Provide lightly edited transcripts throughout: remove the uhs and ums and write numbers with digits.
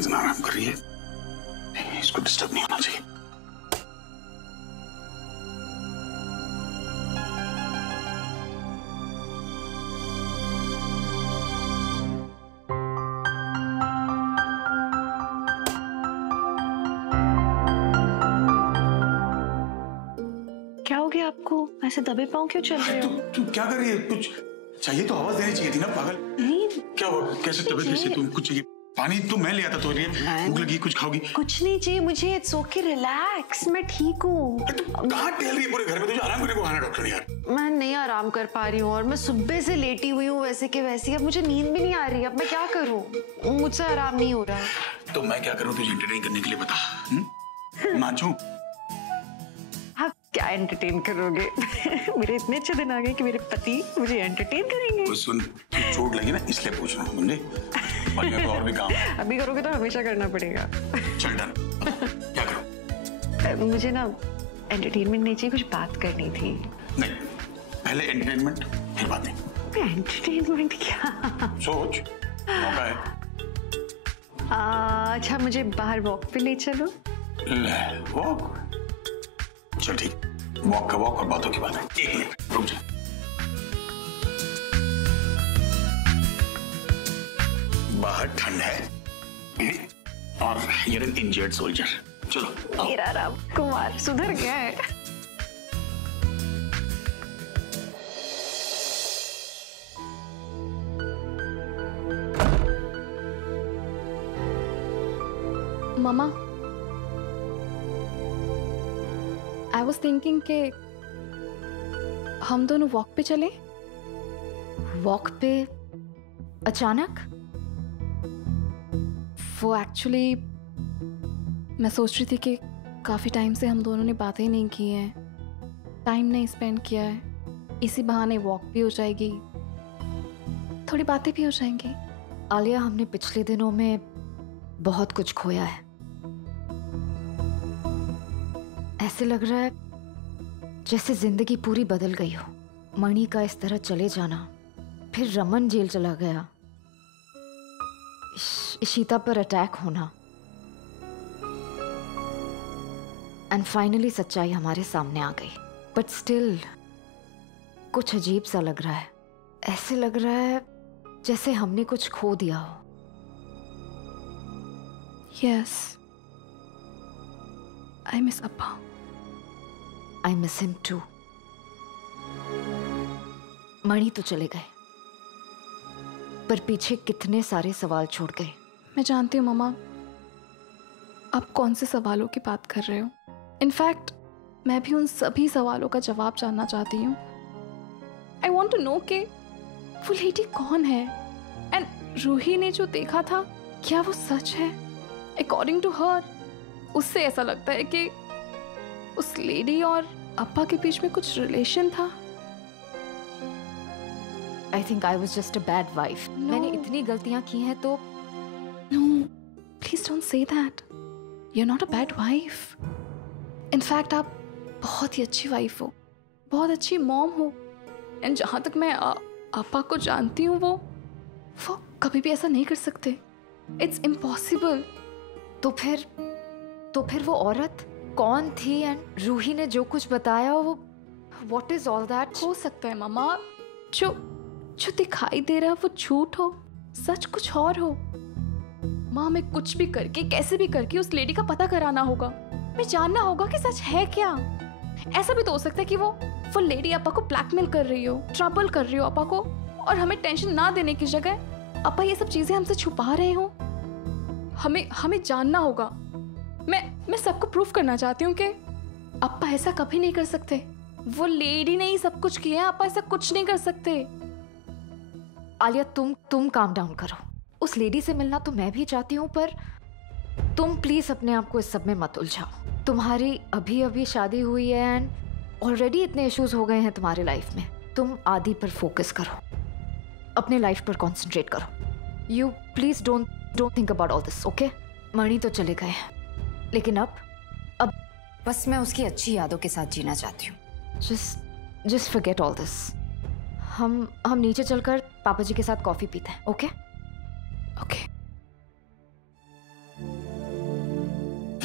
रंजना आराम कर रही है, इसको डिस्टर्ब नहीं होना चाहिए। क्या हो गया आपको? ऐसे दबे पाँव क्यों चल रहे हो? तू क्या कर रही है? कुछ चाहिए तो आवाज देनी चाहिए थी ना पागल। नहीं, क्या हुआ? कैसे तबीयत कैसे? तुम कुछ चाहिए? पानी तो मैं ले आता तो भूख लगी, कुछ खाओगी? कुछ नहीं चाहिए मुझे। इट्स ओके, रिलैक्स, मैं ठीक हूँ। तू कहाँ टहल रही है पूरे घर में? तुझे आराम करने को कहा ना डॉक्टर ने यार। मैं नहीं आराम कर पा रही हूँ और मैं सुबह से लेटी हुई हूँ वैसे के वैसी। अब मुझे नींद भी नहीं आ रही। अब मैं क्या करूँ? मुझसे आराम नहीं हो रहा। तो मैं क्या करूँ तुझे एंटरटेन करने के लिए? बता, नाचूं? आप क्या एंटरटेन करोगे? मेरे इतने अच्छे दिन आ गए कि मेरे पति मुझे एंटरटेन करेंगे। सुन, चोट लगी ना इसलिए पूछ रहा हूँ, समझे? और भी काम अभी करोगे तो हमेशा करना पड़ेगा। चल डन, क्या करूं? मुझे ना एंटरटेनमेंट नहीं चाहिए, कुछ बात करनी थी। नहीं, पहले एंटरटेनमेंट फिर बातें। एंटरटेनमेंट क्या? सोच, मौका है। अच्छा, मुझे बाहर वॉक पे ले चलो। ले वॉक? चल ठीक, वॉक का वॉक और बातों की बात है। 1 मिनट रुक जा। बाहर ठंड है और you're an injured soldier। चलो। मेरा राम कुमार सुधर गया है। मामा, आई वॉज थिंकिंग के हम दोनों वॉक पे चले। वॉक पे अचानक? वो एक्चुअली मैं सोच रही थी कि काफ़ी टाइम से हम दोनों ने बातें नहीं की हैं, टाइम नहीं स्पेंड किया है। इसी बहाने वॉक भी हो जाएगी, थोड़ी बातें भी हो जाएंगी। आलिया, हमने पिछले दिनों में बहुत कुछ खोया है। ऐसे लग रहा है जैसे जिंदगी पूरी बदल गई हो। मणि का इस तरह चले जाना, फिर रमन जेल चला गया, इशिता पर अटैक होना, एंड फाइनली सच्चाई हमारे सामने आ गई। बट स्टिल कुछ अजीब सा लग रहा है। ऐसे लग रहा है जैसे हमने कुछ खो दिया हो। Yes, I miss appa. I miss him too. Mani तो चले गए, पर पीछे कितने सारे सवाल छोड़ गए। मैं जानती हूँ मामा, आप कौन से सवालों की बात कर रहे हो। इनफैक्ट मैं भी उन सभी सवालों का जवाब जानना चाहती हूँ। आई वॉन्ट टू नो कि वो लेडी कौन है, एंड रूही ने जो देखा था क्या वो सच है। अकॉर्डिंग टू हर, उससे ऐसा लगता है कि उस लेडी और अप्पा के बीच में कुछ रिलेशन था। I think I was just a bad wife. No. मैंने इतनी गलतियां की हैं तो। No, please don't say that. You're not a bad wife. In fact, आप बहुत ही अच्छी वाइफ हो, बहुत अच्छी मॉम हो, एंड जहाँ तक मैं अप्पा को जानती हूँ वो कभी भी ऐसा नहीं कर सकते। It's impossible. तो फिर वो औरत कौन थी? एंड रूही ने जो कुछ बताया वो What is all that? हो सकता है मामा जो दिखाई दे रहा है वो झूठ हो, सच कुछ और हो। माँ, हमें कुछ भी करके, कैसे भी करके उस लेडी का पता कराना होगा। हमें जानना होगा कि सच है क्या। ऐसा भी तो हो सकता है कि वो लेडी अप्पा को ब्लैकमेल कर रही हो, ट्रबल कर रही हो अप्पा को, और हमें टेंशन ना देने की जगह अप्पा ये सब चीजें हमसे छुपा रहे हो। हमें जानना होगा। मैं सबको प्रूफ करना चाहती हूँ कि अप्पा ऐसा कभी नहीं कर सकते। वो लेडी ने ही सब कुछ किया है, अप्पा ऐसा कुछ नहीं कर सकते। आलिया, तुम काम डाउन करो। उस लेडी से मिलना तो मैं भी चाहती हूँ, पर तुम प्लीज अपने आप को इस सब में मत उलझाओ। तुम्हारी अभी शादी हुई है एंड ऑलरेडी इतने इश्यूज हो गए हैं तुम्हारे लाइफ में। तुम आदि पर फोकस करो, अपने लाइफ पर कंसंट्रेट करो। You please don't think about all this, okay? Mani तो चले गए हैं, लेकिन अब बस मैं उसकी अच्छी यादों के साथ जीना चाहती हूँ। Just forget all this. हम नीचे चलकर पापा जी के साथ कॉफी पीते हैं, ओके? ओके।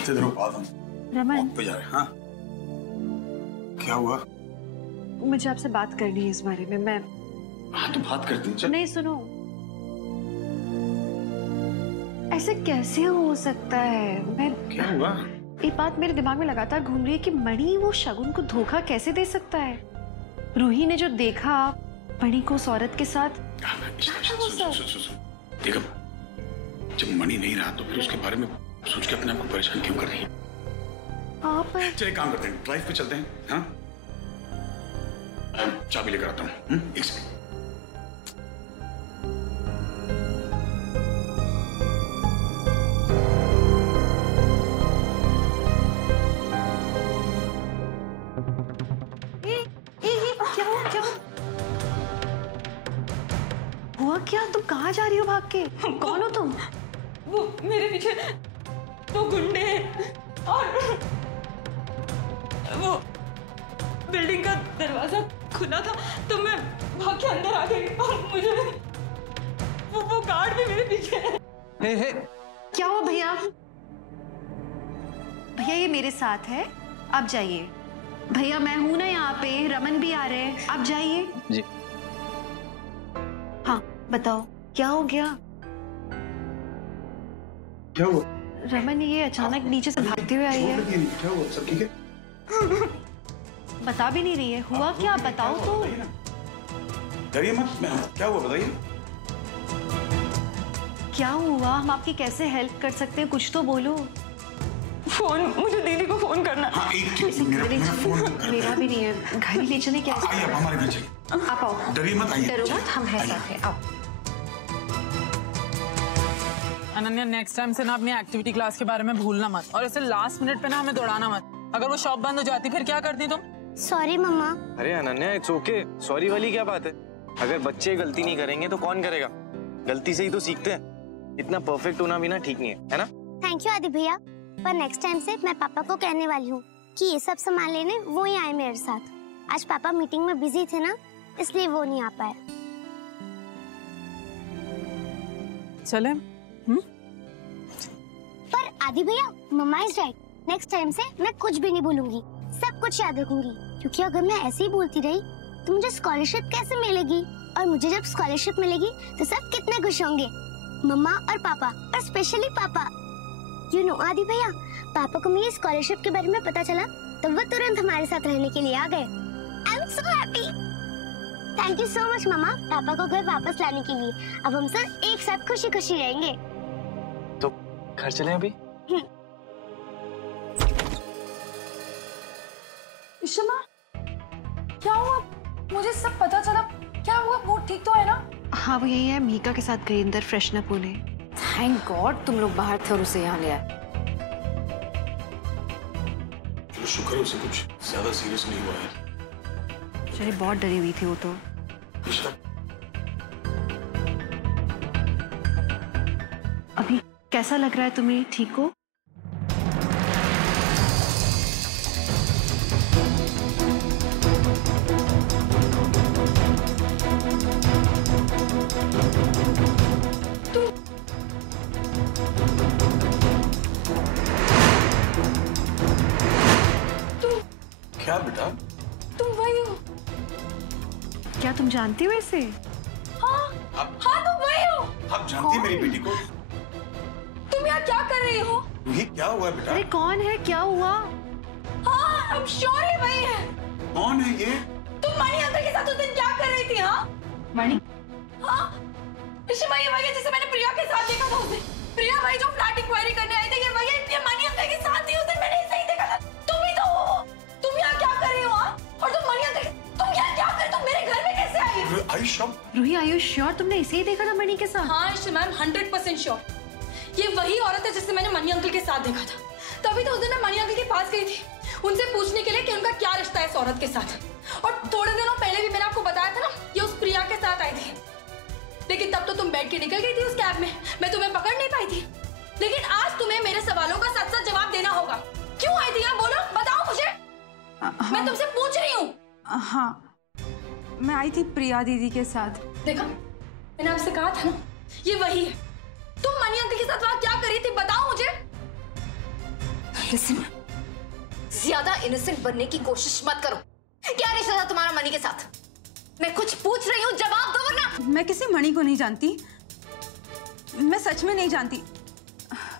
इतने दिनों बाद हम रमन, वॉक पे जा रहे हैं। हाँ क्या हुआ? मुझे आपसे बात करनी है इस बारे में। मैं हाँ तो बात करते हैं, चल। नहीं, सुनो, ऐसे कैसे हो सकता है? मैं क्या हुआ? एक बात मेरे दिमाग में लगातार घूम रही है कि मणि वो शगुन को धोखा कैसे दे सकता है? रूही ने जो देखा मणि को उस औरत के साथ, देखो जब मणि नहीं रहा तो फिर उसके बारे में सोच के अपने आप को परेशान क्यों कर रही है? आप चलिए काम करते हैं, ड्राइव पे चलते हैं। हाँ चाबी लेकर आता हूँ। एक सेकंड। हुआ क्या? तुम कहाँ जा रही हो भाग के? कौन हो तुम? वो मेरे पीछे 2 गुंडे हैं और वो बिल्डिंग का दरवाजा खुला था तो मैं भाग के अंदर आ गई और मुझे वो गार्ड भी मेरे पीछे है। हे क्या हुआ भैया? भैया ये मेरे साथ है, आप जाइए। भैया मैं हूं ना यहाँ पे, रमन भी आ रहे हैं, आप जाइए। जी। हाँ बताओ क्या हो गया? क्या हुआ? रमन ये अचानक नीचे से भागते हुए आई है। क्या हुआ? सब ठीक है? बता भी नहीं रही है। हुआ क्या? बताओ तो। डरिए मत। क्या हुआ बताइए। क्या हुआ? हम आपकी कैसे हेल्प कर सकते हैं? कुछ तो बोलो। फोन, मुझे दीदी को फोन करना। हाँ एक मेरा फोन मेरा भी नहीं है। घर ही ले चले क्या? आइए आप हमारे घर चलिए। आप आओ। डरिए मत, आइए। डरो मत, हम हैं साथ में, आओ। अनन्या नेक्स्ट टाइम से ना अपनी एक्टिविटी क्लास के बारे में भूलना मत, और ऐसे लास्ट मिनट पे ना हमें दौड़ाना मत। अगर वो शॉप बंद हो जाती फिर क्या करती तुम? सॉरी मम्मा। अरे अनन्या इट्स ओके, सॉरी वाली क्या बात है? अगर बच्चे गलती नहीं करेंगे तो कौन करेगा? गलती से ही तो सीखते हैं। इतना परफेक्ट होना भी ना ठीक नहीं है ना? थैंक यू आदि भैया, पर नेक्स्ट टाइम से मैं पापा को कहने वाली हूँ कि ये सब सामान लेने वो ही आए मेरे साथ। आज पापा मीटिंग में बिजी थे ना, इसलिए वो नहीं आ पाए। चले। पर आदि भैया मम्मा इज राइट, नेक्स्ट टाइम से मैं कुछ भी नहीं भूलूंगी, सब कुछ याद रखूंगी। क्योंकि अगर मैं ऐसे ही बोलती रही तो मुझे स्कॉलरशिप कैसे मिलेगी? और मुझे जब स्कॉलरशिप मिलेगी तो सब कितने खुश होंगे, मम्मा और पापा, और स्पेशली पापा। यू नो आदि भैया, पापा को मेरी स्कॉलरशिप के बारे में पता चला तो वो तुरंत हमारे साथ रहने के लिए आ गए। I am so happy. Thank you so much mamma, पापा को घर वापस लाने के लिए। अब हम सब एक साथ खुशी खुशी रहेंगे। तो घर चले अभी? इशमा, क्या हुआ? मुझे सब पता चला। क्या हुआ? वो ठीक तो है ना? हाँ वो यही है, मीका के साथ गई अंदर फ्रेशनअप होने। थैंक गॉड तुम लोग बाहर थे और उसे यहाँ ले आए। शुक्र है उसे कुछ ज्यादा सीरियस नहीं हुआ है। चलिए बहुत डरी हुई थी वो तो। अभी कैसा लग रहा है तुम्हें? ठीक हो? क्या बेटा? तुम वही हो? क्या तुम जानती हो इसे? हाँ तुम वही हो। आप जानती हैं मेरी बेटी को? तुम यहाँ क्या कर रही हो? ये क्या हुआ बेटा? अरे कौन है? क्या हुआ? हाँ I'm sure ये वही है। कौन है ये? तुम मणि अंकल के साथ उस दिन क्या कर रही थी? हाँ मणि? हाँ इशिमा, ये वही है जिसे मैंने प्रिया के साथ देखा था उस दिन। प्रिया वही जो फ्लैट इंक्वायरी करने आई थी, ये वही है। ये मणि अंकल के साथ थी उस दिन, मैंने सही देखा था। तुम ही तो हो। तुम यहाँ क्या कर रही हो? और तुम मणि अंकल, तुम यहाँ क्या कर? तुम मेरे घर में कैसे आई? आयुष्मा, रूही आर यू श्योर तुमने इसे ही देखा था मणि के साथ? हाँ इशिमा, आई एम 100% श्योर। ये वही औरत है जिसे मैंने मणि अंकल के साथ देखा था। तभी तो उस दिन मैं मणि अंकल के पास गई थी उनसे पूछने के लिए कि उनका क्या रिश्ता है इस औरत के साथ। और थोड़े दिनों पहले भी मैंने आपको बताया था ना, ये उस प्रिया के साथ आई थी। लेकिन तब तो तुम बैठ के निकल गई थी उस कैब में, मैं तुम्हें पकड़ नहीं पाई थी। लेकिन आज तुम्हें मेरे सवालों का सच सच जवाब देना होगा। क्यों आई थी यहाँ? बोलो, बताओ मुझे। मैं तुमसे पूछ रही हूँ। हाँ मैं आई थी प्रिया दीदी के साथ। देखा, मैंने आपसे कहा था ना, ये वही है। तुम मणि अंकल के साथ वहाँ क्या कर रही थी? बताओ मुझे। लिसन, ज्यादा इनोसेंट बनने की कोशिश मत करो। क्या रिश्ता था तुम्हारा मणि के साथ? मैं कुछ पूछ रही हूँ, जवाब दो वरना। मैं किसी मणि को नहीं जानती, मैं सच में नहीं जानती।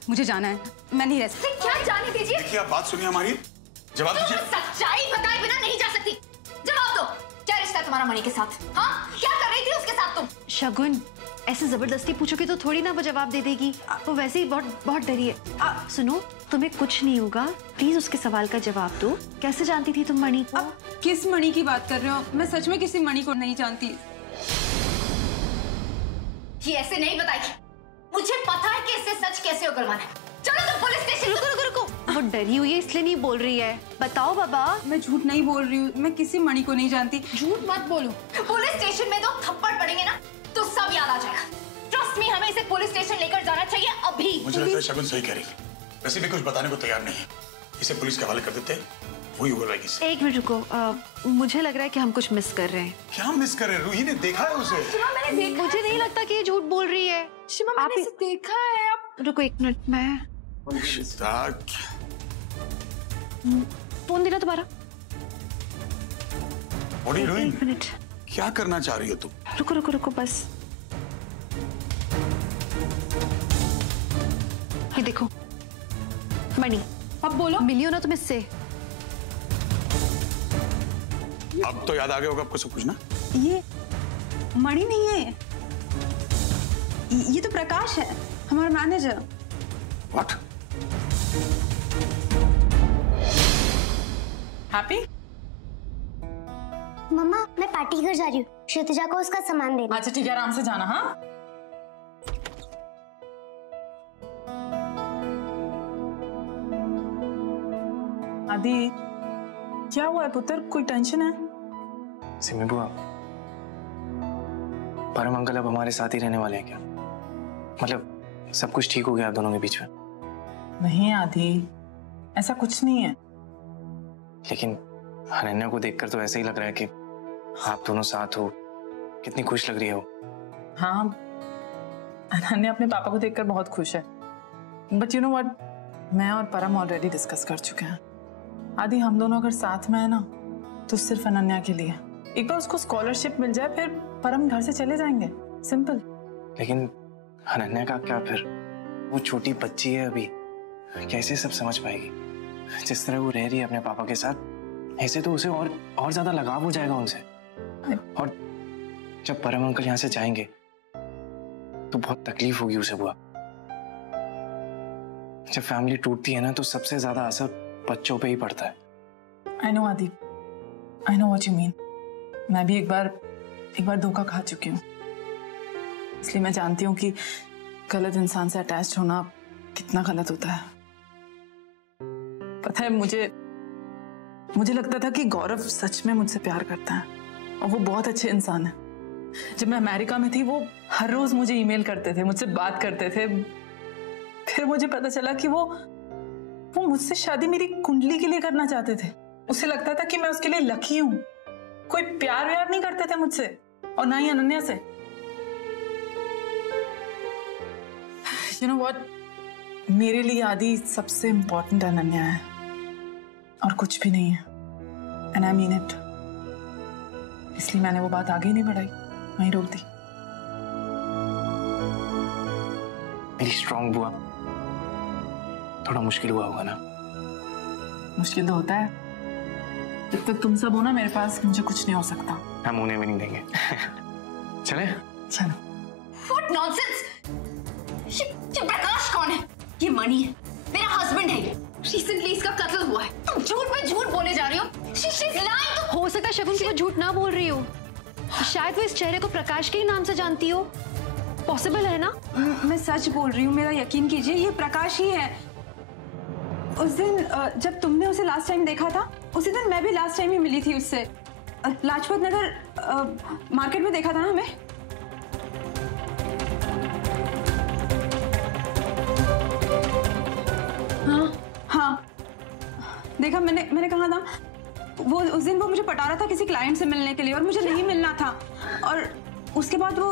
मुझे जाना है, मैं नहीं रह सकती। क्या जाने दीजिए। क्या बात सुनिए हमारी, जवाब दीजिए। सच्चाई बताए बिना नहीं जा सकती। जवाब दो, क्या रिश्ता है तुम्हारा मणि के साथ? हाँ, क्या कर रही थी उसके साथ तुम? शगुन, ऐसे जबरदस्ती पूछोगे तो थोड़ी ना वो जवाब दे देगी। वो वैसे ही बहुत डरी है। सुनो, तुम्हें कुछ नहीं होगा, प्लीज उसके सवाल का जवाब दो। कैसे जानती थी तुम मणि को? किस मणि की बात कर रहे हो? मैं सच में किसी मणि को नहीं जानती। ये ऐसे नहीं बताएगी। मुझे पता है कि इससे सच कैसे उगलवाना है। चलो तुम पुलिस स्टेशन। रुको। वो डरी हुई है इसलिए नहीं बोल रही है। बताओ बाबा। मैं झूठ नहीं बोल रही हूँ, मैं किसी मणि को नहीं जानती। झूठ मत बोलो। पुलिस स्टेशन में 2 थप्पड़ पड़ेंगे ना तो सब याद आ जाएगा। ट्रस्ट मी, हमें इसे पुलिस स्टेशन लेकर जाना चाहिए अभी। मुझे लगता है शगुन सही कह रही है। वैसे भी कुछ बताने को तैयार नहीं है, इसे पुलिस के हवाले कर देते हैं, वही उगलवाएगी इसे। एक मिनट रुको, मुझे लग रहा है कि हम कुछ मिस कर रहे हैं। क्या मिस कर रहे? रूही ने देखा है उसे। मुझे नहीं लगता कि ये झूठ बोल रही है। शिमा, मैंने इसे देखा है। आप रुको 1 मिनट, मैं फोन देना दोबारा। What are you doing? 1 minute. क्या करना चाह रही हो तुम? रुको बस। ये देखो मणि, अब बोलो। मिली हो ना तुम इससे? अब तो याद आ गया होगा आपको सब कुछ ना? ये मणि नहीं है, ये तो प्रकाश है, हमारा मैनेजर। What? हैप्पी? मम्मा, मैं पार्टी घर जा रही हूँ, क्षितिजा को उसका सामान देना। अच्छा ठीक है, आराम से जाना। हाँ, आदि क्या हुआ है पुत्र? कोई टेंशन है? सिमी बुआ, परम अंकल अब हमारे साथ ही रहने वाले हैं क्या? मतलब सब कुछ ठीक हो गया आप दोनों के बीच में? नहीं आदि, ऐसा कुछ नहीं है। लेकिन अनन्या को देखकर तो ऐसा ही लग रहा है कि आप दोनों साथ हो। कितनी खुश लग रही है वो। हाँ, अनन्या अपने पापा को देखकर बहुत खुश है। बट यू नो व्हाट, मैं और परम ऑलरेडी डिस्कस कर चुके हैं। आदि, हम दोनों अगर साथ में है ना तो सिर्फ अनन्या के लिए। एक बार उसको स्कॉलरशिप मिल जाए, फिर परम घर से चले जाएंगे, सिंपल। लेकिन अनन्या का क्या फिर? वो छोटी बच्ची है अभी, कैसे सब समझ पाएगी? जिस तरह वो रह रही है अपने पापा के साथ, ऐसे तो उसे और ज्यादा लगाव हो जाएगा उनसे। और जब परम अंकल यहाँ से जाएंगे तो बहुत तकलीफ होगी उसे बुआ। जब फैमिली टूटती है ना तो सबसे ज्यादा असर बच्चों पे ही पड़ता है। आई नो आदि, I know what you mean. मैं भी एक बार धोखा खा चुकी हूँ, इसलिए मैं जानती हूँ कि गलत इंसान से अटैच होना कितना गलत होता है। पता है, मुझे लगता था कि गौरव सच में मुझसे प्यार करता है और वो बहुत अच्छे इंसान है। जब मैं अमेरिका में थी, वो हर रोज मुझे ईमेल करते थे, मुझसे बात करते थे। फिर मुझे पता चला कि वो मुझसे शादी मेरी कुंडली के लिए करना चाहते थे। उसे लगता था कि मैं उसके लिए लकी हूं। कोई प्यार व्यार नहीं करते थे मुझसे, और ना ही अनन्या से। यू नो व्हाट, मेरे लिए आदि सबसे इंपॉर्टेंट अनन्या है और कुछ भी नहीं है। And I mean it. इसलिए मैंने वो बात आगे ही नहीं बढ़ाई, वहीं रोक दी। मेरी स्ट्रॉन्ग बुआ, थोड़ा मुश्किल हुआ होगा ना? मुश्किल तो होता है। जब तक तुम सब हो ना मेरे पास, मुझे कुछ नहीं हो सकता। हम उन्हें भी नहीं देंगे। चले? चलो। What nonsense! ये प्रकाश कौन है? ये मणि है, मेरा हस्बैंड है। रिसेंटली इसका कत्ल हुआ है। तुम झूठ पे झूठ बोले जा रही हो। She's lying। हो सकता है शगुन की वो झूठ ना बोल रही हो। शायद वो इस चेहरे को प्रकाश के ही नाम से जानती हो। पॉसिबल है ना? मैं सच बोल रही हूँ, मेरा यकीन कीजिए, ये प्रकाश ही है। उस दिन जब तुमने उसे लास्ट टाइम देखा था, उसी दिन मैं भी लास्ट टाइम ही मिली थी उससे। लाजपत नगर मार्केट में देखा था ना हमें। हाँ, देखा मैंने कहा था। वो उस दिन वो मुझे पटा रहा था किसी क्लाइंट से मिलने के लिए, और मुझे नहीं मिलना था। और उसके बाद वो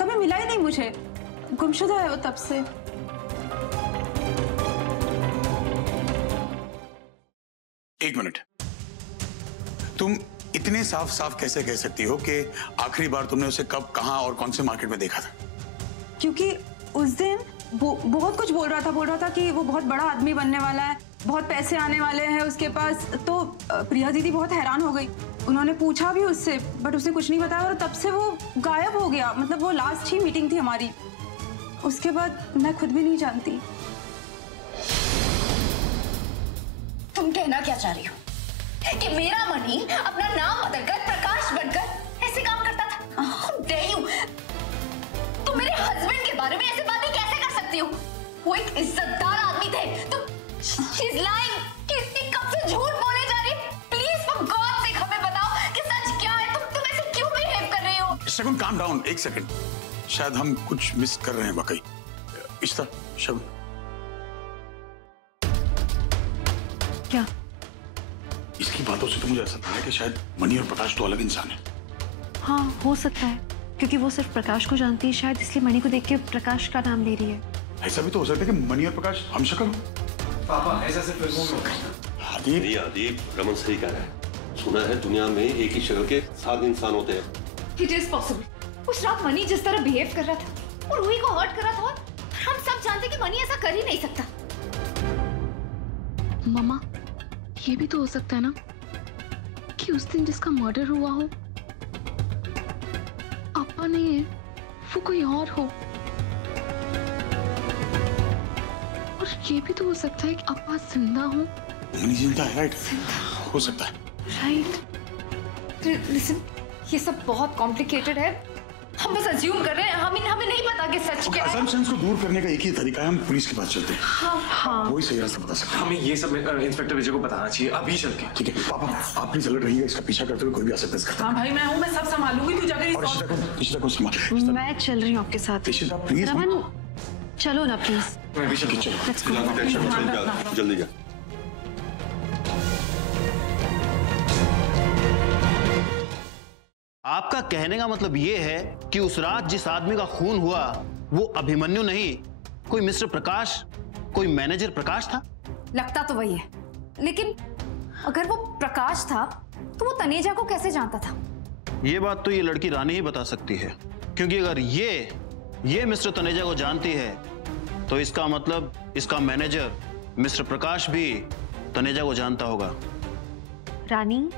कभी मिला ही नहीं मुझे। गुमशुदा है वो तब से। एक मिनट, तुम इतने साफ साफ कैसे कह सकती हो कि आखिरी बार तुमने उसे कब, कहां और कौन से मार्केट में देखा था? क्योंकि उस दिन वो बहुत कुछ बोल रहा था कि वो बहुत बड़ा आदमी बनने वाला है, बहुत पैसे आने वाले हैं उसके पास। तो प्रिया दीदी बहुत हैरान हो गई। उन्होंने पूछा भी उससे, बट उसने कुछ नहीं बताया और तब से वो गायब हो गया। मतलब वो लास्ट ही मीटिंग थी हमारी, उसके बाद मैं खुद भी नहीं जानती। तुम कहना क्या चाह रही हो कि मेरा मनी अपना नाम बदलकर प्रकाश बनकर ऐसे काम करता था? How dare you? तुम मेरे हस्बैंड के बारे में ऐसे बातें कैसे कर सकती हो? वो एक इज्जतदार आदमी थे। तुम she's lying कि इतनी कब से झूठ बोले जा रही? Please for God's sake हमें बताओ कि सच क्या है? तुम ऐसे क्यों बिहेव कर रही हो? शगुन काम डाउन, एक सेकंड, शायद हम कुछ मिस कर रहे हैं वाकई। इश्ता, शगुन क्या? इसकी बातों से तो मुझे ऐसा लग रहा है कि शायद मनी और प्रकाश तो अलग इंसान है। हाँ, हो सकता है, क्योंकि वो सिर्फ प्रकाश को जानती है, शायद इसलिए मणि को देख के प्रकाश का नाम ले रही है। ऐसा भी तो हो सकता है कि मनी और प्रकाश हम शक्ल हो। पापा ऐसा सिर्फ फिल्मों में। आदिप, रमन सही कह रहा है। सुना है दुनिया में एक ही शक्ल के 7 इंसान होते हैं। It is possible. उस रात मनी जिस तरह बिहेव कर रहा था और रूही को हर्ट कर रहा था, और हम सब जानते कि मनी ऐसा कर ही नहीं सकता। मम्मा, ये भी तो हो सकता है ना कि उस दिन जिसका मर्डर हुआ हो अपा नहीं है, वो कोई और हो। और ये भी तो हो सकता है कि अपा जिंदा हो। मनी जिंदा है, राइट? हो सकता है, राइट। लिसन, ये सब बहुत कॉम्प्लिकेटेड है। हम बस अज्यूम कर रहे हैं, हमें नहीं पता कि सच क्या है। असम्पशंस को दूर करने का एक ही तरीका है, हम पुलिस के पास चलते हैं। हाँ। वही सही रास्ता बता सकते हैं। हमें ये सब इंस्पेक्टर विजय को बताना चाहिए अभी चल के। ठीक है पापा, आप प्लीज अलर्ट रहिएगा, इसका पीछा करते हुए कोई भी आ सकता है। हाँ भाई, मैं हूँ, मैं सब संभालूंगी। तू जाकर और इशिता को संभाल। मैं चल रही हूँ आपके साथ। इशिता प्लीज। रमन, चलो ना प्लीज। मैं भी चल। जल्दी जा। आपका कहने का मतलब ये है कि उस रात जिस आदमी का खून हुआ वो अभिमन्यु नहीं, कोई मिस्टर प्रकाश, कोई मैनेजर प्रकाश था? लगता तो वही है, लेकिन अगर वो प्रकाश था तो वो तनेजा को कैसे जानता था? ये बात तो ये लड़की रानी ही बता सकती है, क्योंकि अगर ये मिस्टर तनेजा को जानती है तो इसका मतलब इसका मैनेजर मिस्टर प्रकाश भी तनेजा को जानता होगा। रानी,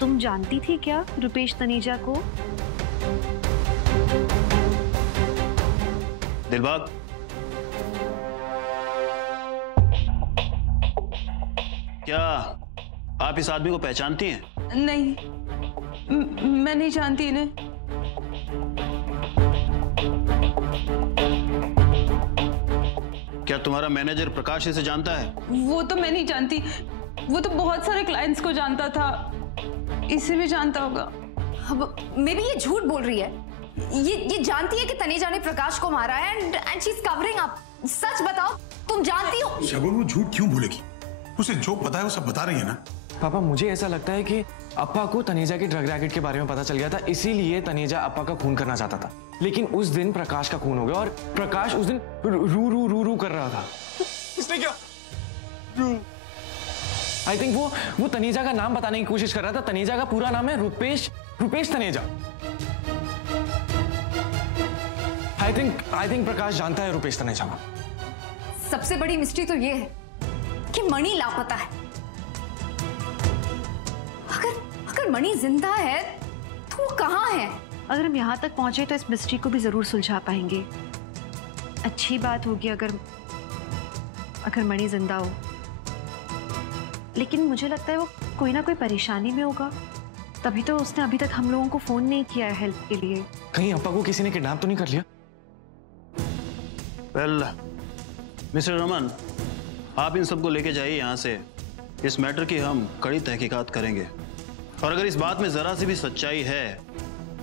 तुम जानती थी क्या रुपेश तनेजा को? दिलबाग, क्या आप इस आदमी को पहचानती हैं? नहीं, मैं नहीं जानती इन्हें। क्या तुम्हारा मैनेजर प्रकाश इसे जानता है? वो तो मैं नहीं जानती, वो तो बहुत सारे क्लाइंट्स को जानता था, इसे भी जानता होगा। अब मे बी ये झूठ बोल रही है। ये जानती है कि तनेजा ने प्रकाश को मारा है and she is covering up. सच बताओ, तुम जानती हो? शगुन वो झूठ क्यों बोलेगी? उसे जो पता है वो सब बता रही है ना। पापा, मुझे ऐसा लगता है कि अप्पा को तनेजा की ड्रग रैकेट के बारे में पता चल गया था, इसीलिए तनेजा अप्पा का खून करना चाहता था। लेकिन उस दिन प्रकाश का खून हो गया और प्रकाश उस दिन रू कर रहा था। इसने क्या? आई थिंक वो तनेजा का नाम बताने की कोशिश कर रहा था। तनेजा का पूरा नाम है रुपेश तनेजा। आई थिंक प्रकाश जानता है रुपेश तनेजा को। सबसे बड़ी मिस्ट्री तो ये है कि मणि लापता है। अगर मणि जिंदा है तो वो कहाँ है? अगर हम यहाँ तक पहुंचे तो इस मिस्ट्री को भी जरूर सुलझा पाएंगे। अच्छी बात होगी अगर मणि जिंदा हो, लेकिन मुझे लगता है वो कोई ना कोई परेशानी में होगा, तभी तो उसने अभी तक हम लोगों को फोन नहीं किया है हेल्प के लिए। कहीं अप्पा को किसी ने किडनैप तो नहीं कर लिया? वेल, मिस्टर रमन, आप इन सबको लेके जाइए यहाँ से। इस मैटर की हम कड़ी तहकीकात करेंगे और अगर इस बात में जरा सी भी सच्चाई है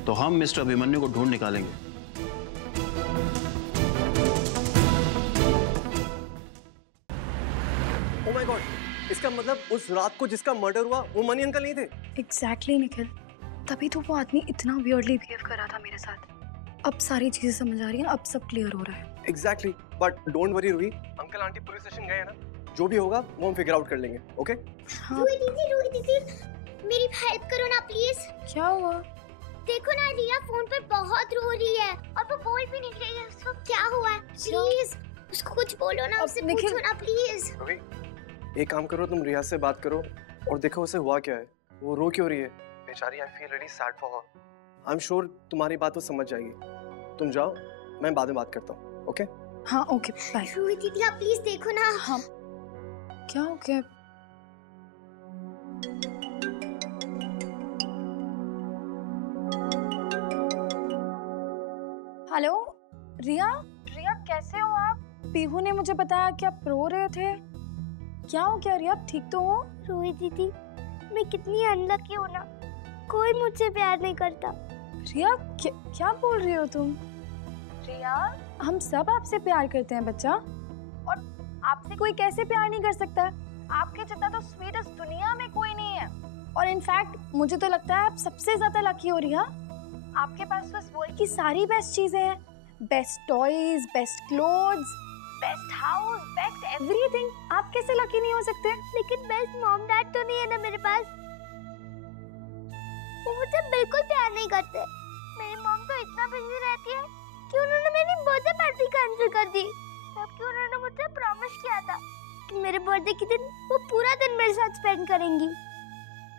तो हम मिस्टर अभिमन्यु को ढूंढ निकालेंगे। ओह माय गॉड, इसका मतलब उस रात को जिसका मर्डर हुआ वो मनी अंकल नहीं थे? एग्जैक्टली निखिल, तभी तो वो आदमी इतना वियर्डली बिहेव कर रहा था मेरे साथ। अब सारी चीजें समझ आ रही हैं, अब सब क्लियर हो रहा है। Exactly, but don't worry Ruhi, uncle aunty police station गए हैं ना, जो भी होगा वो हम फिगर आउट कर लेंगे, ओके? रूही दीदी मेरी हेल्प करो ना प्लीज। क्या हुआ? देखो ना रिया फोन पर बहुत रो रही है और वो बोल भी नहीं रही है, उसको क्या हुआ है? प्लीज उसको कुछ बोलो ना, उससे पूछो ना प्लीज। एक काम करो, तुम रिया से बात करो और देखो उसे हुआ क्या है, वो रो क्यों रही है बेचारी। I feel really sad for her. I am sure तुम्हारी बात वो समझ जाएगी। तुम जाओ, मैं बाद में बात करता हूँ, ओके? हाँ ओके बाय। रूही दीदी आप प्लीज देखो ना। हाँ क्या हो गया? हेलो रिया, रिया कैसे हो आप? पीहू ने मुझे बताया कि आप रो रहे थे। क्या हो गया रिया, ठीक तो हो? रूही दीदी मैं कितनी अनलकी हूँ ना, कोई मुझसे प्यार नहीं करता। रिया क्या बोल रही हो तुम? रिया हम सब आपसे प्यार करते हैं बच्चा, और आपसे कोई कैसे प्यार नहीं कर सकता है? आपके जितना तो स्वीटेस्ट दुनिया में कोई नहीं है। और इनफैक्ट मुझे तो लगता है आप सबसे ज्यादा लकी हो रिया। आपके पास तो इस वर्ल्ड की सारी बेस्ट चीजें हैं, best toys, best clothes, best house, best everything. आप कैसे लकी नहीं हो सकते? लेकिन बेस्ट मॉम डैड तो नहीं है ना मेरे पास, वो मुझे बिल्कुल प्यार नहीं करते। मेरी मॉम तो इतना बिजी रहती है कि उन्होंने मेरी बर्थडे पार्टी कैंसिल कर दी, जबकि उन्होंने मुझे प्रॉमिस किया था कि मेरे बर्थडे के दिन वो पूरा दिन मेरे साथ स्पेंड करेंगी।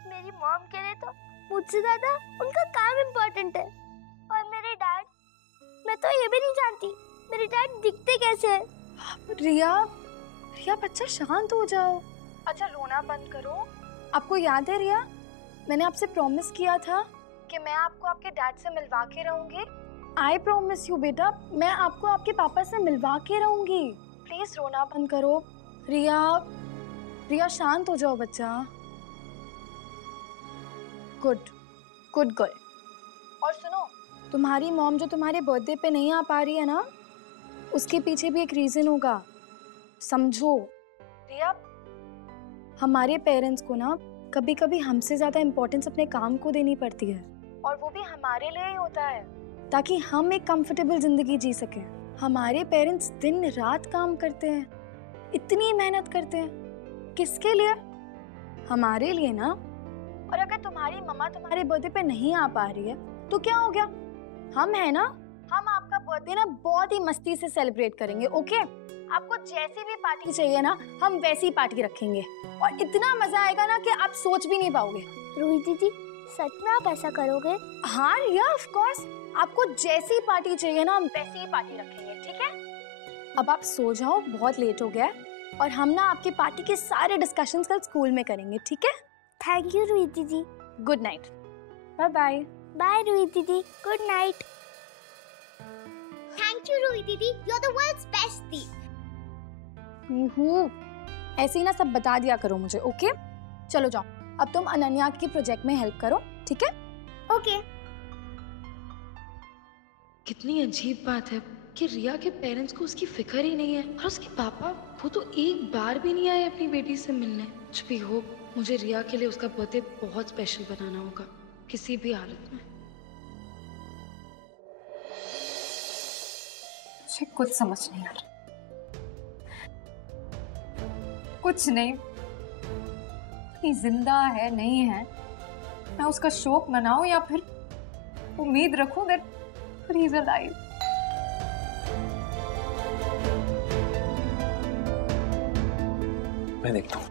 मेरी मॉम के लिए तो मुझसे ज्यादा उनका काम इम्पोर्टेंट है। और मेरे डैड, मैं तो ये भी नहीं जानती मेरे डैड दिखते कैसे हैं। रिया बच्चा शांत हो जाओ। अच्छा रोना बंद करो। आपको याद है रिया, मैंने आपसे प्रॉमिस किया था कि मैं आपको आपके डैड से मिलवा के रहूंगी। आई प्रॉमिस यू बेटा, मैं आपको आपके पापा से मिलवा के रहूंगी। प्लीज रोना बंद करो। रिया शांत हो जाओ बच्चा। Good girl. और सुनो, तुम्हारी मॉम जो तुम्हारे बर्थडे पे नहीं आ पा रही है ना, उसके पीछे भी एक रीजन होगा, समझो। रिया हमारे पेरेंट्स को ना कभी कभी हमसे ज्यादा इम्पोर्टेंस अपने काम को देनी पड़ती है, और वो भी हमारे लिए ही होता है, ताकि हम एक कंफर्टेबल जिंदगी जी सकें। हमारे पेरेंट्स दिन रात काम करते हैं, इतनी मेहनत करते हैं, किसके लिए? हमारे लिए ना। और अगर तुम्हारी मम्मा तुम्हारे बर्थडे पे नहीं आ पा रही है तो क्या हो गया? हम है ना, हम आपका बर्थडे ना बहुत ही मस्ती से सेलिब्रेट करेंगे, ओके? आपको जैसी भी पार्टी चाहिए ना, हम वैसी पार्टी रखेंगे, और इतना मजा आएगा ना कि आप सोच भी नहीं पाओगे। रूही दीदी सच में आप ऐसा करोगे? हाँ रिया, ऑफ कोर्स। आपको जैसी पार्टी चाहिए ना, हम वैसी ही पार्टी रखेंगे, ठीक है? अब आप सो जाओ, बहुत लेट हो गया है, और हम ना आपकी पार्टी के सारे डिस्कशंस कल स्कूल में करेंगे, ठीक है? Thank you Roohi didi. Good night. Bye bye. Bye Roohi didi, good night. Thank you Roohi didi, you are the world's best di. ऐसे ही ना सब बता दिया करो मुझे, ओके? चलो जाओ, अब तुम अनन्या की प्रोजेक्ट में हेल्प करो, ठीक है? ओके। कितनी अजीब बात है कि रिया के पेरेंट्स को उसकी फिक्र ही नहीं है, और उसके पापा वो तो एक बार भी नहीं आए अपनी बेटी से मिलने। कुछ भी हो, मुझे रिया के लिए उसका बर्थडे बहुत स्पेशल बनाना होगा, किसी भी हालत में। मुझे कुछ समझ नहीं आ रहा, कुछ नहीं। ये जिंदा है नहीं है, मैं उसका शोक मनाऊं या फिर उम्मीद रखूं दैट ही इज अलाइव। मैं देखता हूँ।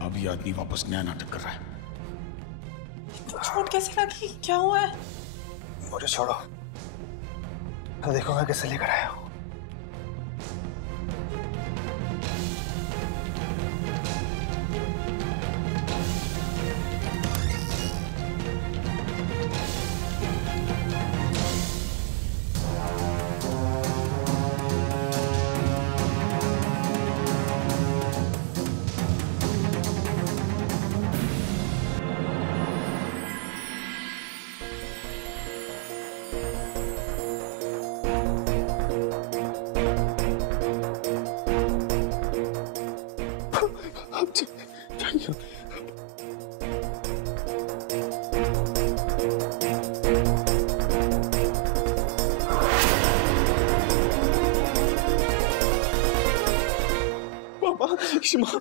अब ये आदमी वापस नया नाटक कर रहा है। तो चोट कैसे लगी? क्या हुआ है? मुझे छोड़ो, तो देखो मैं कैसे लेकर आया हूँ। पापा, क्षमा।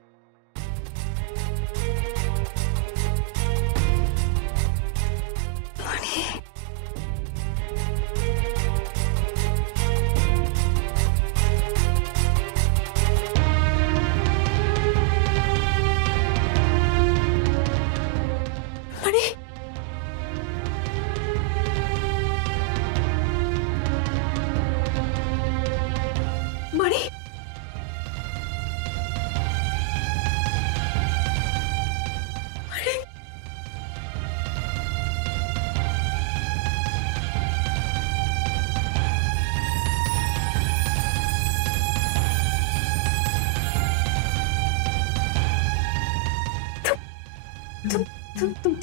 तुम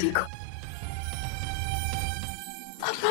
ठीक हो? पापा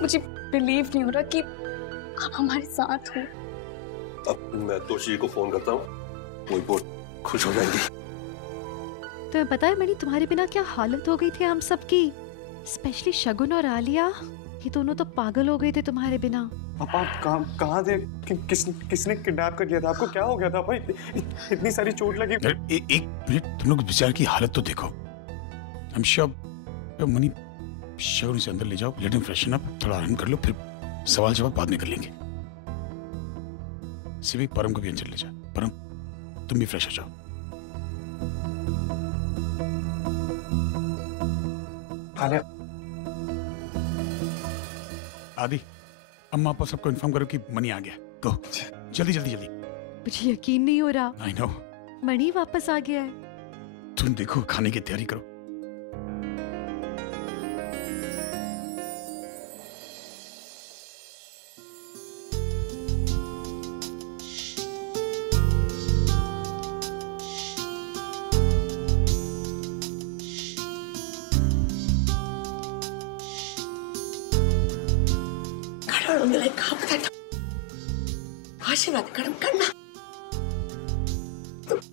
मुझे बिलीव नहीं हो रहा कि आप हमारे साथ हो। अब मैं तोशी को फोन करता हूँ, वो बहुत खुश हो जाएंगी। तुम्हें पता है मणि, तुम्हारे बिना क्या हालत हो गई थी हम सबकी, स्पेशली शगुन और आलिया। ये दोनों तो पागल हो गए थे तुम्हारे बिना। पापा आप कहाँ थे? किसने किडनैप कर दिया था? आपको क्या हो गया था भाई? इतनी सारी चोट लगी। एक मिनट, तुम लोग बेचारे की हालत तो देखो। I'm sure मणि, शगुन से अंदर ले जाओ, लेट हिम फ्रेशन अप, थोड़ा आराम कर लो, फिर सवाल जवाब बाद में कर लेंगे। सिर्फ परम को भी अंदर ले जाओ। परम, तुम भी फ्रेश हो जाओ। आदि, अम्मा पापा सबको इन्फॉर्म करो कि मणि आ गया। गो, जल्दी जल्दी जल्दी। मुझे यकीन नहीं हो रहा। I know। मणि वापस आ गया है। तुम देखो, खाने की तैयारी करो। आशीर्वाद करना।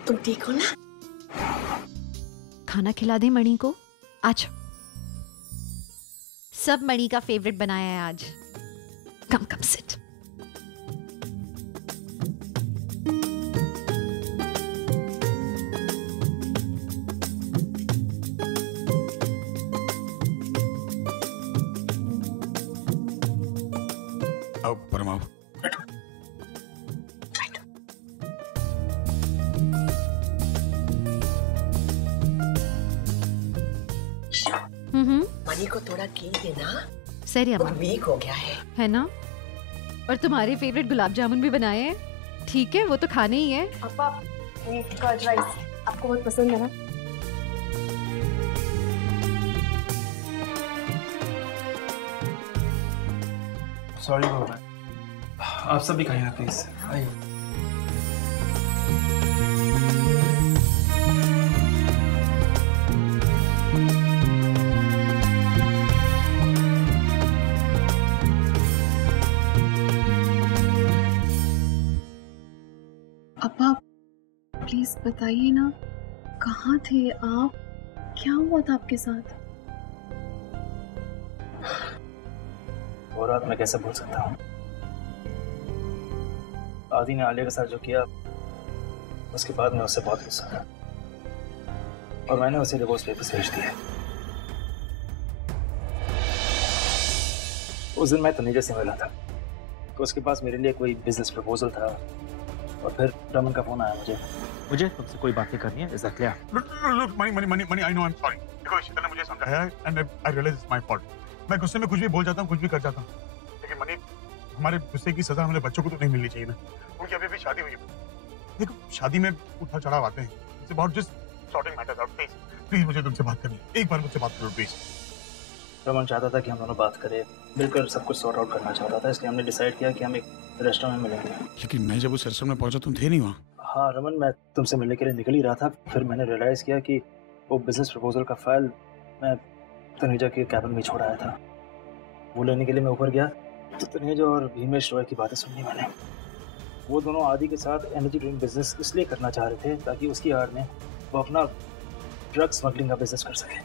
तुम ठीक हो ना? खाना खिला दे मणि को। आज सब मणि का फेवरेट बनाया है आज। कम कम सिट। आओ परम, आओ। मणि को थोड़ा घी देना, सही वो वीक हो गया है ना? और तुम्हारे फेवरेट गुलाब जामुन भी बनाए हैं। ठीक है, वो तो खाने ही है। पापा, कर्ड राइस आपको बहुत पसंद है ना? सॉरी बाबा, आप सब भी खाइए प्लीज। आइए। पापा प्लीज बताइए ना, कहाँ थे आप? क्या हुआ था आपके साथ? वो रात मैं कैसे भूल सकता हूँ? आदि ने आलिया के साथ जो किया, उसके बाद मैं उससे बहुत गुस्सा था और मैंने उसे डिवोर्स पेपर्स भेज दिए। उस दिन मैं तनुजा से मिला था, तो उसके पास मेरे लिए कोई बिजनेस प्रपोजल था और फिर रमन का फोन आया मुझे तुमसे कोई बात नहीं करनी है। Is that clear? Mani I know I am sorry. देखो शीतल ने मुझे समझाया है and I realise it's my fault. मैं गुस्से में कुछ भी बोल जाता हूँ, कुछ भी कर जाता हूँ, लेकिन मनी हमारे गुस्से की सजा हमारे बच्चों को तो नहीं मिलनी चाहिए ना। उनकी अभी भी शादी हुई है। देखो शादी में उठा चढ़ाव आते हैं। It's about just sorting matters out. Please मुझे तुमसे बात करनी है, एक बार मुझसे बात करो प्लीज। रमन चाहता था कि हम दोनों बात करें, मिलकर सब कुछ सॉर्ट आउट करना चाहता था, इसलिए हमने डिसाइड किया कि हम एक रेस्टोरेंट में मिलेंगे। लेकिन मैं जब उस रेस्टोरेंट में पहुंचा तुम थे नहीं वहाँ। हाँ रमन, मैं तुमसे मिलने के लिए निकल ही रहा था, फिर मैंने रियलाइज किया कि वो बिजनेस प्रपोजल का फाइल मैं तनुजा के कैबिन में छोड़ आया था। वो लेने के लिए मैं ऊपर गया तो तनुजा और भीमेश रॉय की बातें सुनी मैंने। वो दोनों आदि के साथ एनर्जी ड्रिंक बिजनेस इसलिए करना चाह रहे थे ताकि उसकी आड़ में वो अपना ड्रग स्मगलिंग का बिजनेस कर सके।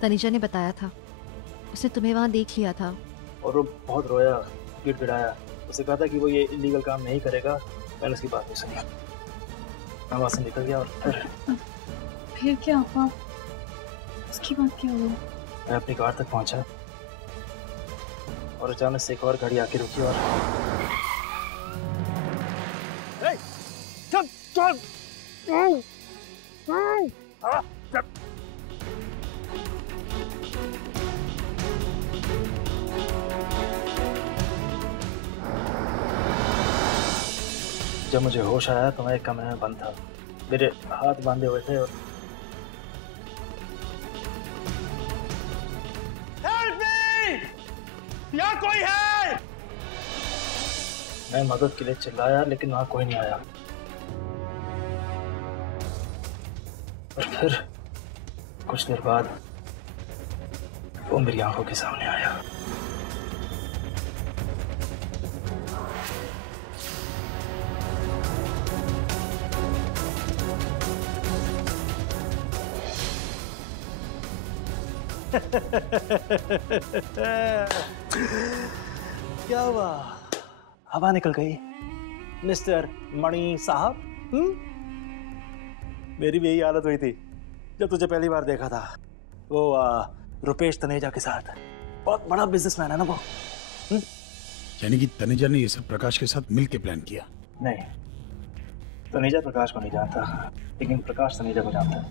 तनिजा ने बताया था, उसने तुम्हें वहाँ देख लिया था। और वो बहुत रोया, गिड़गिड़ाया। उसे कहा था कि वो ये इलीगल काम नहीं करेगा। मैंने उसकी बात नहीं सुनी, मैं वहाँ से निकल गया। और फिर क्या हुआ? उसकी बात क्या हुई? मैं अपनी कार तक पहुंचा और अचानक से एक और गाड़ी आके रुकी और जब मुझे होश आया तो मैं एक कमरे में बंद था। मेरे हाथ बांधे हुए थे और यहाँ कोई है? मैं मदद के लिए चिल्लाया लेकिन वहां कोई नहीं आया। और फिर कुछ देर बाद वो मेरी आंखों के सामने आया। क्या हुआ? हवा निकल गई मिस्टर मणि साहब? मेरी भी यही हालत हुई थी जब तुझे पहली बार देखा था। वो रुपेश तनेजा के साथ। बहुत बड़ा बिजनेसमैन है ना वो। यानी कि तनेजा ने ये सब प्रकाश के साथ मिलकर प्लान किया? नहीं, तनेजा प्रकाश को नहीं जानता, लेकिन प्रकाश तनेजा को जानता है।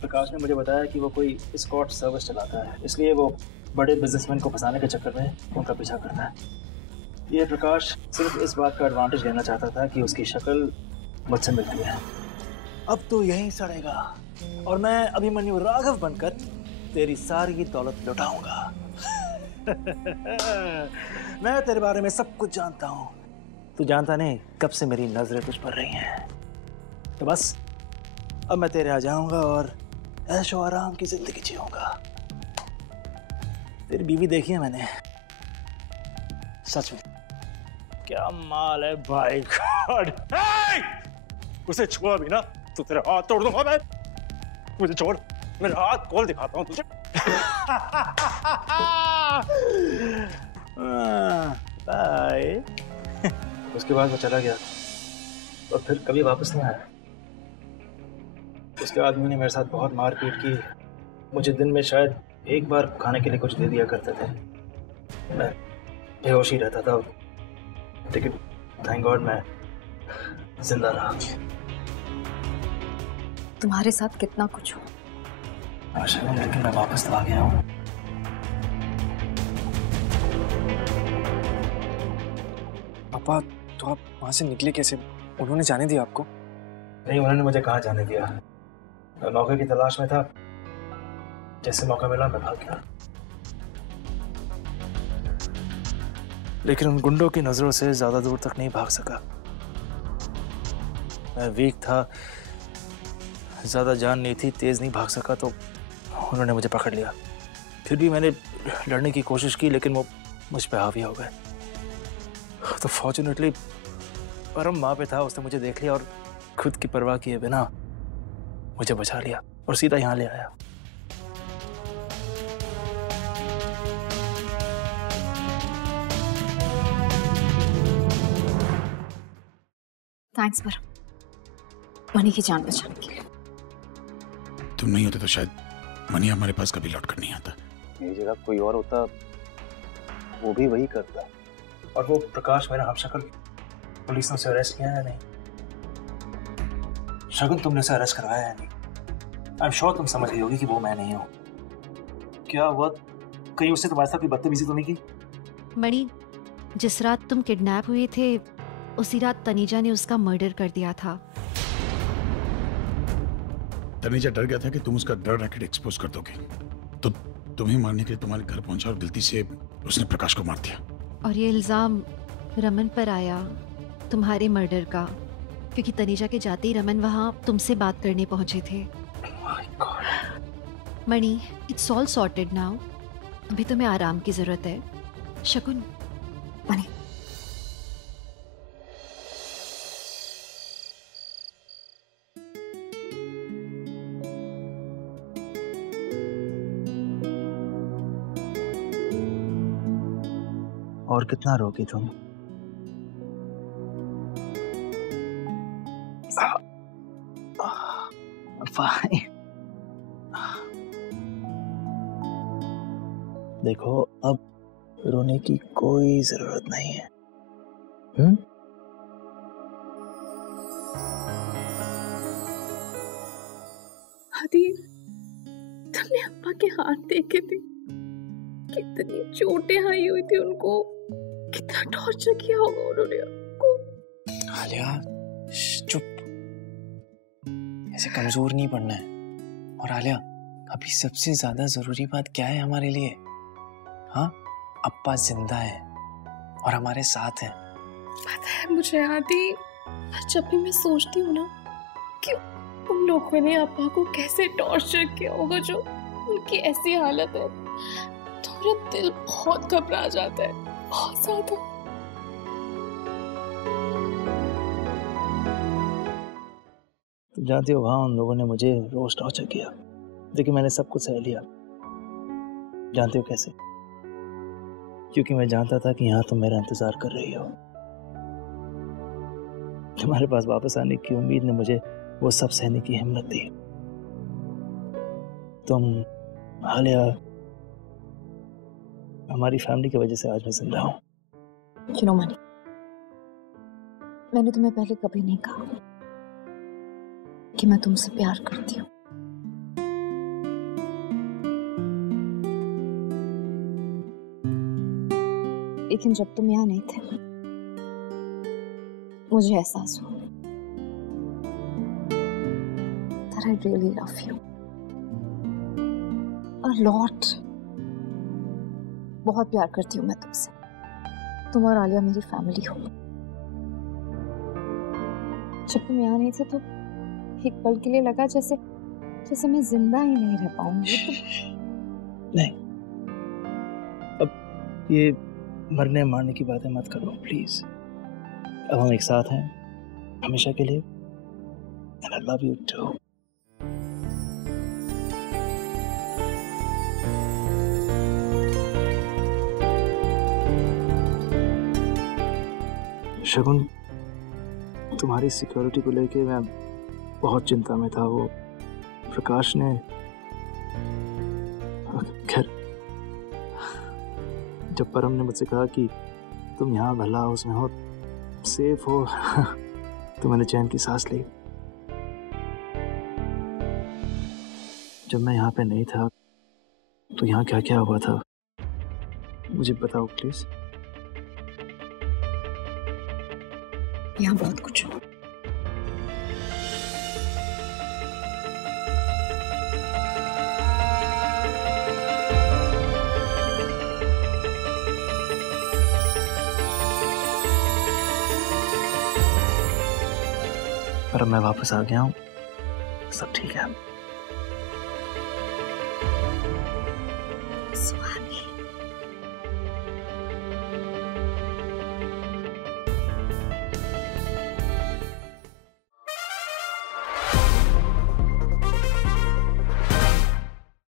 प्रकाश ने मुझे बताया कि वो कोई एस्कॉर्ट सर्विस चलाता है, इसलिए वो बड़े बिजनेसमैन को फंसाने के चक्कर में उनका पीछा करता है। ये प्रकाश सिर्फ इस बात का एडवांटेज लेना चाहता था कि उसकी शक्ल मुझसे मिलती है। अब तो यहीं सड़ेगा और मैं अभिमन्यु राघव बनकर तेरी सारी दौलत लुटाऊंगा। मैं तेरे बारे में सब कुछ जानता हूँ। तू जानता नहीं कब से मेरी नजरें तुझ पर रही हैं। तो बस अब मैं तेरे आ जाऊंगा और ऐशो आराम की जिंदगी जीऊंगा। तेरी बीवी देखी है मैंने, सच में क्या माल है भाई। गॉड, उसे छुआ भी ना तो तेरा हाथ तोड़ दूंगा मैं। मुझे छोड़, मेरा हाथ खोल दिखाता हूँ तुझे। बाय। उसके बाद वो चला गया और फिर कभी वापस नहीं आया। उसके आदमी ने मेरे साथ बहुत मारपीट की। मुझे दिन में शायद एक बार खाने के लिए कुछ दे दिया करते थे। मैं बेहोश ही रहता था, लेकिन थैंक गॉड मैं जिंदा रहा। तुम्हारे साथ कितना कुछ हो। आशा, लेकिन मैं वापस तो आ गया हूँ। पापा, तो आप वहां से निकले कैसे? उन्होंने जाने दिया आपको? नहीं, उन्होंने मुझे कहाँ जाने दिया। मैं मौके की तलाश में था, जैसे मौका मिला मैं भाग गया। लेकिन उन गुंडों की नजरों से ज्यादा दूर तक नहीं भाग सका। मैं वीक था, ज्यादा जान नहीं थी, तेज नहीं भाग सका, तो उन्होंने मुझे पकड़ लिया। फिर भी मैंने लड़ने की कोशिश की, लेकिन वो मुझ पे हावी हो गए। तो फॉर्चुनेटली परम वहां पे था, उसने मुझे देख लिया और खुद की परवाह किए बिना मुझे बचा लिया और सीधा यहाँ ले आया। थैंक्स परम, मनी की जान बचाने के लिए। तुम नहीं होते तो शायद मनी हमारे पास कभी लौट कर नहीं आता। मेरी जगह कोई और होता वो भी वही करता। और वो प्रकाश मेरा हमशक्ल, पुलिस ने उसे अरेस्ट किया है नहीं? शगुन, तुमने उसे अरेस्ट करवाया है नहीं? आई एम श्योर तुम समझ गई होगी कि वो मैं नहीं हूँ। क्या हुआ, कहीं उसने तुम्हारे साथ कोई बदतमीजी तो नहीं की? मणि, जिस रात तुम किडनैप हुए थे उसी रात तनीजा ने उसका मर्डर कर दिया था। तनीजा डर गया था कि तुम उसका डर रैकेट एक्सपोज कर दोगे, तो तुम्हें मारने के लिए तुम्हारे घर पहुंचा और गलती से उसने प्रकाश को मार दिया। और ये इल्जाम रमन पर आया तुम्हारे मर्डर का, क्योंकि तनीजा के जाते ही रमन वहां तुमसे बात करने पहुंचे थे। मणि, इट्स ऑल सॉर्टेड नाउ। अभी तुम्हें आराम की जरूरत है। शगुन, मणि, और कितना रोकी तुम? देखो, अब रोने की कोई जरूरत नहीं है। आदि, तुमने अप्पा के हाथ देखे थे, कितनी चोटें आई हुई थी उनको, कितना टॉर्चर किया होगा उन्होंने आपको। आलिया, चुप, ऐसे कमजोर नहीं पड़ना है। और आलिया, अभी सबसे ज्यादा जरूरी बात क्या है हमारे लिए? हाँ, अप्पा जिंदा है और हमारे साथ हैं। पता है मुझे आदि, जब भी मैं सोचती हूँ ना कि उन लोगों ने अप्पा को कैसे टॉर्चर किया होगा जो उनकी ऐसी हालत है, तो मेरा दिल बहुत घबरा जाता है, बहुत ज्यादा। तुम जानती हो, वहां उन लोगों ने मुझे रोज टॉर्चर किया, लेकिन मैंने सब कुछ सह लिया। जानते हो कैसे? क्योंकि मैं जानता था कि यहाँ तुम मेरा इंतजार कर रही हो। तुम्हारे पास वापस आने की उम्मीद ने मुझे वो सब सहने की हिम्मत दी। तुम, आलिया, हमारी फैमिली की वजह से आज मैं जिंदा हूँ। क्यों मणि, मैंने तुम्हें पहले कभी नहीं कहा कि मैं तुमसे प्यार करती हूँ। लेकिन जब तुम यहाँ नहीं थे, मुझे एहसास हुआ that I really love you a lot। बहुत प्यार करती हूँ मैं तुमसे। तुम और आलिया मेरी फैमिली हो। जब तुम यहाँ नहीं थे तो एक पल के लिए लगा जैसे मैं जिंदा ही नहीं रह पाऊंगी। नहीं, अब ये मरने मारने की बातें मत करो प्लीज। अब हम एक साथ हैं हमेशा के लिए। And I love you too। शगुन, तुम्हारी सिक्योरिटी को लेके मैं बहुत चिंता में था। वो प्रकाश ने, खैर, जब परम ने मुझसे कहा कि तुम यहाँ भला हाउस में हो, सेफ हो, तो मैंने चैन की सांस ली। जब मैं यहाँ पे नहीं था तो यहाँ क्या क्या हुआ था मुझे बताओ प्लीज। यहाँ बहुत कुछ हुआ। पर मैं वापस आ गया हूँ, सब ठीक है। स्वाद